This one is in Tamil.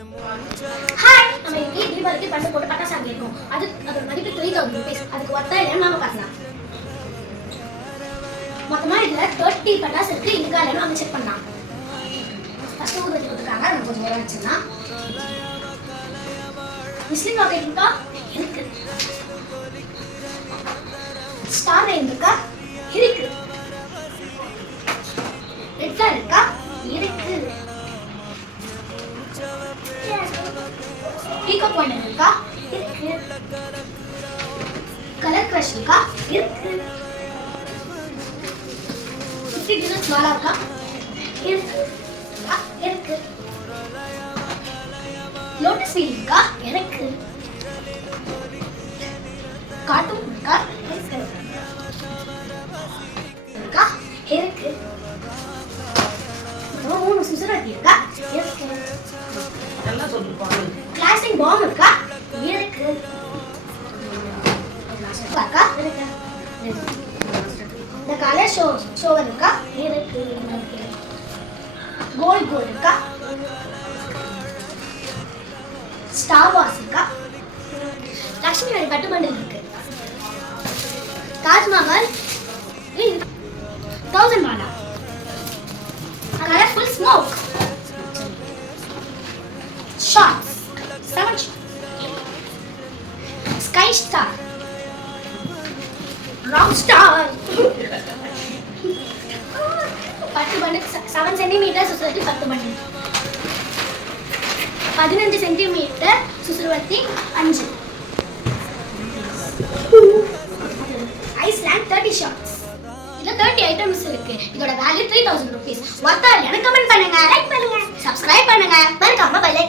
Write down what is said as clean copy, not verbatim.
ஹாய், நம்ம இன்னைக்கு தீபாவளிக்கு பண்டு போட்டு பட்டாசு வாங்கியிருக்கோம். அதோட மதிப்பு 3000 rupees. அதுக்கு ஒர்த்தா இல்லைன்னு நாம பார்க்கலாம். மொத்தமா இதுல 30 பட்டாசு இருக்கு. இருக்கா இல்லைன்னு நம்ம செக் பண்ணலாம். ஃபர்ஸ்ட் ஊதுபத்தி கொடுத்துருக்காங்க. நம்ம கொஞ்சம் நேரம் வச்சுக்கலாம். விஸ்லிங் ராக்கெட் இருக்கா? இருக்கு. ஸ்டார் ரெயின் இருக்கா? இருக்கு. ரெட் ஃபிளார் இருக்கா? இருக்கு. பீகோ பாயிண்ட் இருக்கா? இருக்கு. கலர் கிரஷ் இருக்கா? இருக்கு. 50 டினர் ஸ்மாலா இருக்கா? இருக்கு. இருக்கு. லோட்டஸ் வீல் இருக்கா? இருக்கு. கார்ட்டூன் இருக்கா? இருக்கு. இருக்கா? இருக்கு. மூணு சுசுராத்தி இருக்கா? இருக்கு. கிளாசிக் பாம் இருக்கா? இருக்கு. இருக்கா? இருக்கு. இந்த கலர் ஷோவர் இருக்கா? இருக்கு. கோல்ட் இருக்கா? ஸ்டார் வார்ஸ் இருக்கா? லட்சுமி நாயுடு பட்டு பண்டில் இருக்கு. Taj Mahal 1000 Mala. Colourful smoke. Shots 7 shots. Sky Star. Rock Star. பத்து பண்டு 7 சென்டிமீட்டர் சுசுரத்தி 10 பண்டு. 15 சென்டிமீட்டர் சுசுரத்தி 5. Island 30 shots. இதுல 30 ஐட்டம்ஸ் இருக்கு. இதோட வேல்யூ 3000 rupees. ஒர்த்தா இல்லையான்னு கமெண்ட் பண்ணுங்க, லைக் பண்ணுங்க, சப்ஸ்கிரைப் பண்ணுங்க, மறக்காம பெல்